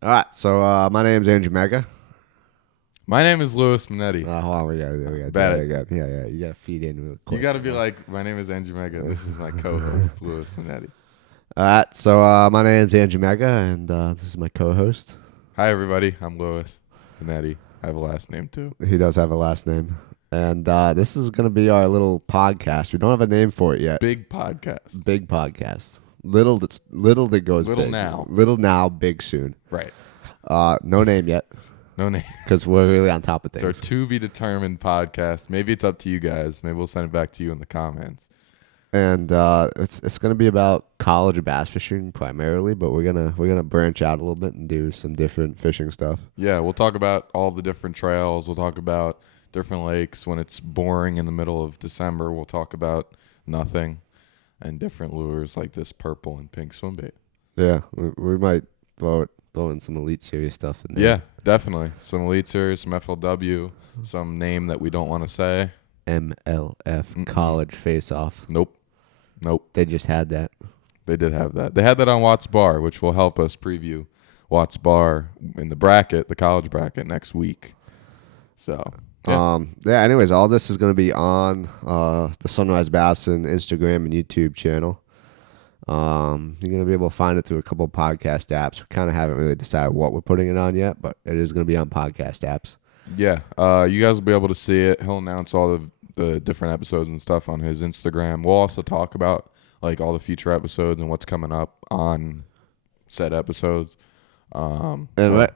All right, so my name's Andrew Mega. My name is Louis Minetti. Hold on, we gotta do Bet that it. again. Yeah, you gotta feed in real You quick. got to be like, my name is Andrew Mega. This is my co-host, Louis Minetti. All right, so my name's Andrew Mega, and this is my co-host. Hi, everybody. I'm Louis Minetti. I have a last name, too. He does have a last name, and this is gonna be our little podcast. We don't have a name for it yet. Big podcast. Big podcast. Little that goes Little big. now. Little now, big soon. Right. No name yet, No name. because we're really on top of It's our things. to-be-determined podcast. Maybe it's up to you guys. Maybe we'll send it back to you in the comments. And it's gonna be about college bass fishing primarily, but we're gonna branch out a little bit and do some different fishing stuff. Yeah, we'll talk about all the different trails. We'll talk about different lakes. When it's boring in the middle of December, we'll talk about nothing and different lures like this purple and pink swim bait. Yeah, we might throw in some Elite Series stuff in there. Yeah, definitely. Some Elite Series, some FLW, some name that we don't want to say. MLF College Face Off. Nope. They just had that. They did have that. They had that on Watts Bar, which will help us preview Watts Bar in the bracket, the college bracket, next week. So, yeah. Anyways, all this is gonna be on the Sunrise Bassin Instagram and YouTube channel. You're gonna be able to find it through a couple of podcast apps. We kind of haven't really decided what we're putting it on yet, but it is gonna be on podcast apps. Yeah, you guys will be able to see it. He'll announce all the different episodes and stuff on his Instagram. We'll also talk about like all the future episodes and what's coming up on said episodes. And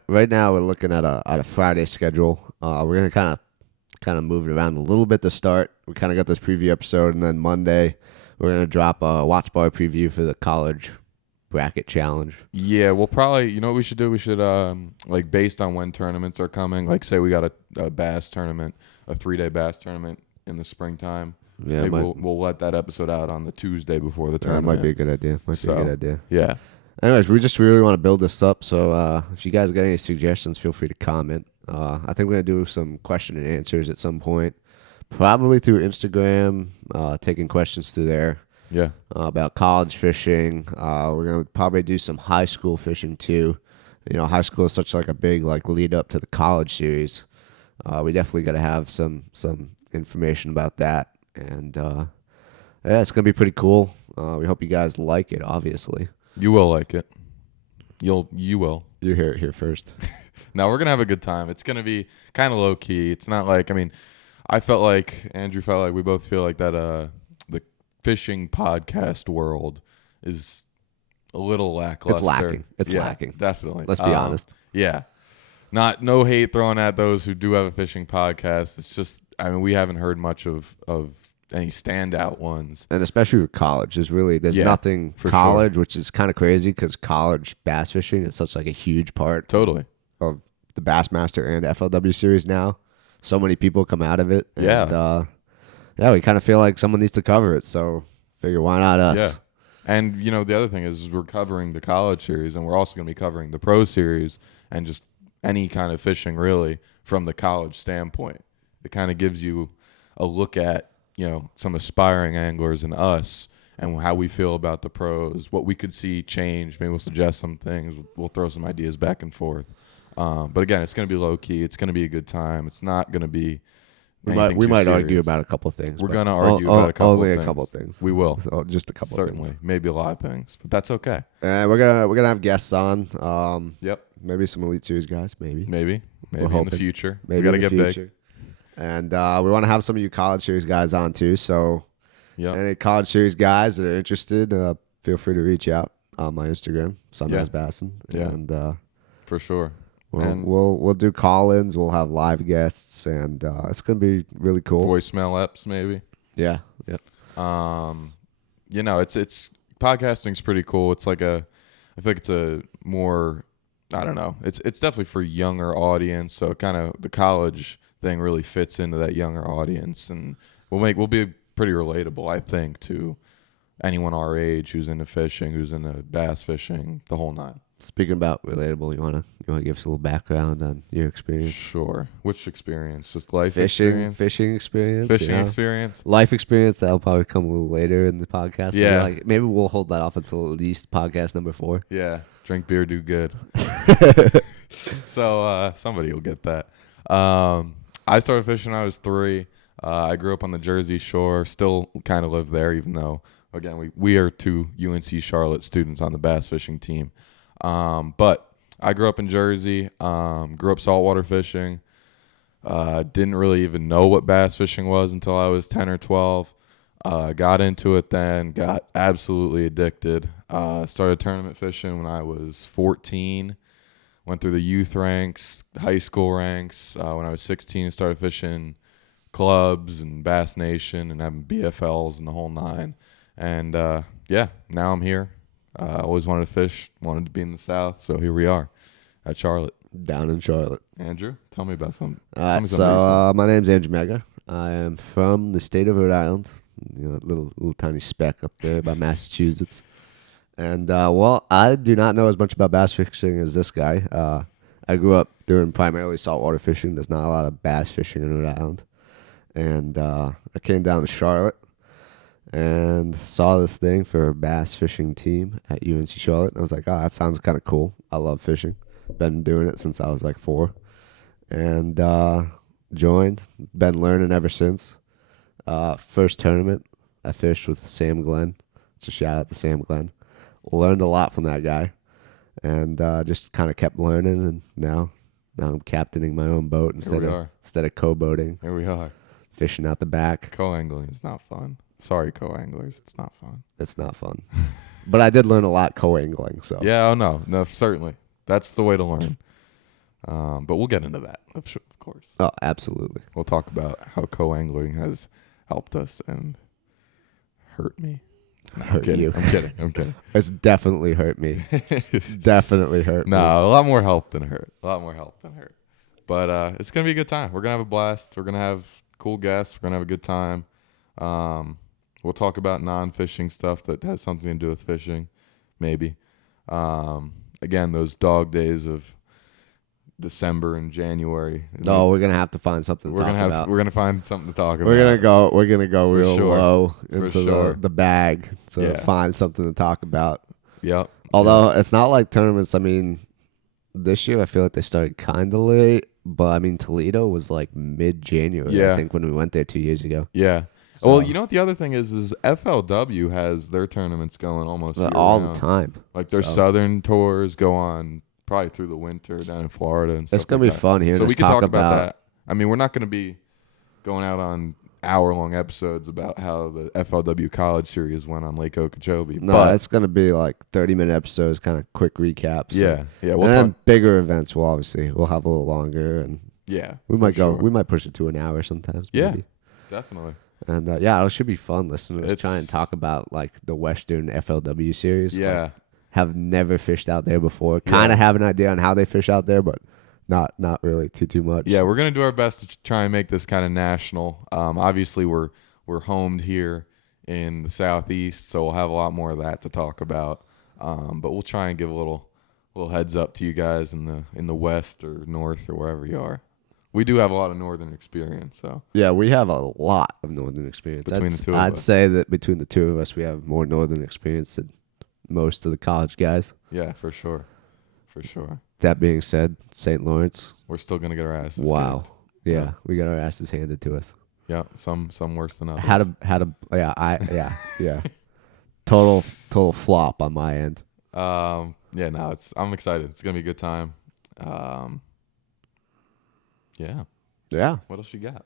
right now we're looking at a Friday schedule. We're gonna kind of move it around a little bit to start. We kind of got this preview episode, and then Monday we're gonna drop a Watts Bar preview for the college bracket challenge. Yeah, we'll probably, you know what we should do? We should, like, based on when tournaments are coming, like, say we got a bass tournament, a 3-day bass tournament in the springtime. Yeah, Maybe we'll let that episode out on the Tuesday before the that tournament. might be a good idea. Be a good idea. Yeah. Anyways, we just really want to build this up. So if you guys got any suggestions, feel free to comment. I think we're gonna do some question and answers at some point, probably through Instagram, taking questions through there. Yeah. About college fishing. We're gonna probably do some high school fishing too. You know, high school is such like a big like lead up to the college series. We definitely got to have some information about that, and yeah, it's gonna be pretty cool. We hope you guys like it. Obviously, You will like it. You will. you hear it here first. No, we're going to have a good time. It's going to be kind of low key. It's not like, I mean, Andrew felt like we both feel like that the fishing podcast world is a little lackluster. It's lacking. It's Yeah, lacking. Definitely. Let's be honest. Yeah. No hate thrown at those who do have a fishing podcast. It's just, I mean, we haven't heard much of any standout ones. And especially with college, there's Yeah, nothing for college, which is kind of crazy because college bass fishing is such like a huge part Totally. of the Bassmaster and FLW series now. So many people come out of it. And, Yeah. yeah, we kind of feel like someone needs to cover it. So figure why not us? Yeah. And, you know, the other thing is we're covering the college series, and we're also going to be covering the pro series and just any kind of fishing, really, from the college standpoint. It kind of gives you a look at, you know, some aspiring anglers and us and how we feel about the pros, what we could see change. Maybe we'll suggest some things. We'll throw some ideas back and forth. But, again, it's going to be low-key. It's going to be a good time. It's not going to be We anything might too argue serious. about a couple things. We're but going to argue about a couple only of things. a couple things. We will. So just a couple Certainly. things. Maybe a lot of things. But that's okay. And we're gonna have guests on. Yep. Maybe some Elite Series guys. Maybe Maybe We're in the hoping. future. Maybe we got to in the get big. future. And we want to have some of you college series guys on too. So Yeah. any college series guys that are interested, feel free to reach out on my Instagram, Sunrise Bassin. Yeah. And For sure. And we'll do call-ins. We'll have live guests, and it's gonna be really cool. voicemail apps maybe. Yeah. You know, it's podcasting's pretty cool. It's like I feel like it's a more, I don't know. It's definitely for younger audience. So kind of the college thing really fits into that younger audience, and we'll be pretty relatable, I think, to anyone our age who's into fishing, who's into bass fishing, the whole nine. speaking about relatable, you wanna give us a little background on your experience? Sure. Which experience? Just life Fishing, experience? fishing experience, Fishing experience? life experience. That'll probably come a little later in the podcast. Yeah. Maybe we'll hold that off until at least podcast number 4. Yeah. Drink beer, do good. So somebody will get that. I started fishing when I was 3. I grew up on the Jersey Shore. Still kind of live there, even though, again, we are 2 UNC Charlotte students on the bass fishing team. But I grew up in Jersey. Grew up saltwater fishing. Didn't really even know what bass fishing was until I was 10 or 12. Got into it then. Got absolutely addicted. Started tournament fishing when I was 14. Went through the youth ranks, high school ranks. When I was 16, started fishing clubs and Bass Nation and having BFLs and the whole 9. And now I'm here. Always wanted to fish, wanted to be in the South, so here we are at Charlotte. Down in Charlotte. Andrew, tell me about something. All right, so my name's Andrew Mega. I am from the state of Rhode Island, little tiny speck up there by Massachusetts. And, I do not know as much about bass fishing as this guy. I grew up doing primarily saltwater fishing. There's not a lot of bass fishing in Rhode Island. And I came down to Charlotte and saw this thing for a bass fishing team at UNC Charlotte. And I was like, oh, that sounds kind of cool. I love fishing. Been doing it since I was like 4. And joined. Been learning ever since. First tournament, I fished with Sam Glenn. It's a shout out to Sam Glenn. Learned a lot from that guy. And just kind of kept learning. And now I'm captaining my own boat instead of co-boating. Here we are. Fishing out the back. Co-angling is not fun. Sorry, co-anglers. It's not fun. It's not fun. But I did learn a lot co-angling. So Yeah, oh no, certainly. That's the way to learn. But we'll get into that, of course. Oh, absolutely. We'll talk about how co-angling has helped us and hurt me. No, Hurt you. I'm kidding. It's definitely hurt me. Definitely hurt me. No, a lot more help than hurt. But it's going to be a good time. We're going to have a blast. We're going to have cool guests. We're going to have a good time. We'll talk about non-fishing stuff that has something to do with fishing, maybe. Again, those dog days of December and January. No, we're gonna have to find something to talk about. We're gonna find something to talk about. We're gonna go real low into sure. the bag to find something to talk about. Yep. Although it's not like tournaments. I mean, this year I feel like they started kind of late, but I mean Toledo was like mid-January. Yeah. I think when we went there 2 years ago. Yeah. So, well, you know what the other thing is FLW has their tournaments going almost all year-round. the time. Like their southern tours go on probably through the winter down in Florida and stuff. It's gonna be fun here. So we can talk about that. I mean, we're not gonna be going out on hour-long episodes about how the FLW College Series went on Lake Okeechobee. No, but it's gonna be like 30-minute episodes, kind of quick recaps. Yeah. And then bigger events, we'll have a little longer, and we might go. Sure. We might push it to an hour sometimes. Yeah, maybe. definitely. And it should be fun listening to us try and talk about like the Western FLW series. Yeah. Like, have never fished out there before. Kind of have an idea on how they fish out there, but not really too much. Yeah, we're gonna do our best to try and make this kind of national. Obviously, we're homed here in the Southeast, so we'll have a lot more of that to talk about. But we'll try and give a little heads up to you guys in the West or North or wherever you are. We do have a lot of Northern experience, so yeah, we have a lot of Northern experience. Between the two of I'd us. say that between the two of us, we have more Northern experience than most of the college guys. yeah, for sure. That being said, St. Lawrence. We're still gonna get our asses. Wow. kicked. Yeah, we got our asses handed to us. Yeah, some worse than others. Total flop on my end. I'm excited. It's gonna be a good time. Yeah. Yeah. What else you got?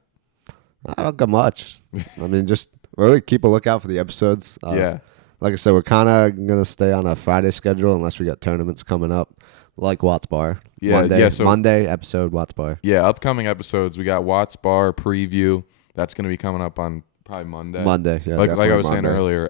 I don't got much. I mean, just really keep a lookout for the episodes. Yeah. Like I said, we're kind of going to stay on a Friday schedule unless we got tournaments coming up, like Watts Bar. Yeah, Monday episode, Watts Bar. Yeah, upcoming episodes. We got Watts Bar preview. That's going to be coming up on probably Monday. Yeah. Like I was saying Monday. earlier,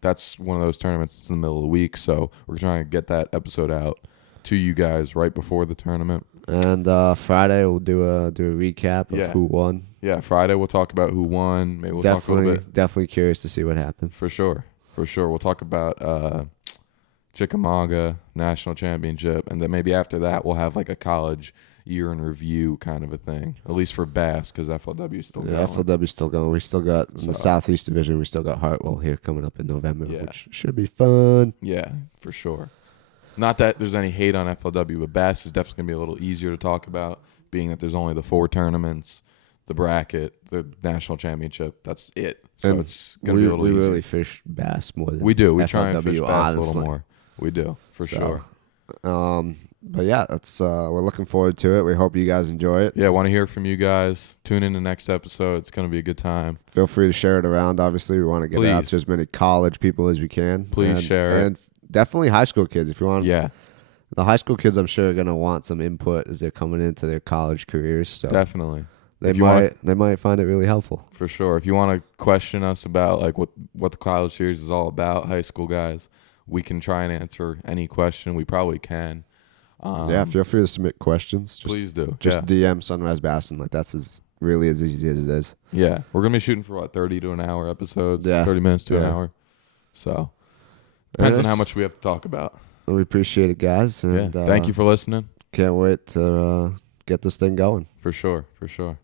that's one of those tournaments that's in the middle of the week, so we're trying to get that episode out to you guys right before the tournament. And Friday we'll do a recap of who won. Yeah, Friday we'll talk about who won. Maybe we'll talk a little bit. Definitely curious to see what happened. For sure. We'll talk about Chickamauga National Championship, and then maybe after that we'll have like a college year in review kind of a thing, at least for bass, because FLW is still Yeah, going. FLW's still going. We still got in the So- Southeast Division. We still got Hartwell here coming up in November, Yeah. which should be fun. Yeah, for sure. Not that there's any hate on FLW, but bass is definitely gonna be a little easier to talk about, being that there's only the 4 tournaments, the bracket, the national championship. That's it. So And it's gonna be a little we easier. really fish bass more than We do. We try and FLW, fish bass a honestly. little more. We do, for So, sure. But yeah, that's we're looking forward to it. We hope you guys enjoy it. Yeah, want to hear from you guys. Tune in the next episode. It's going to be a good time. Feel free to share it around. Obviously, we want to get it out Please. to as many college people as we can. Please share it. and definitely high school kids. If you want, Yeah, the high school kids, I'm sure are gonna want some input as they're coming into their college careers. So definitely. they If you want- might find it really helpful. For sure. If you want to question us about like what the college series is all about, high school guys, we can try and answer any question. We probably can. Yeah, feel free to submit questions. Just, Please do. Just yeah. DM Sunrise Bassin. Like that's as really as easy as it is. Yeah. We're going to be shooting for 30 to an hour episodes, Yeah. 30 minutes to an Yeah. hour. So depends on Yes. how much we have to talk about. We appreciate it, guys. And Yeah. Thank you for listening. Can't wait to get this thing going. For sure. For sure.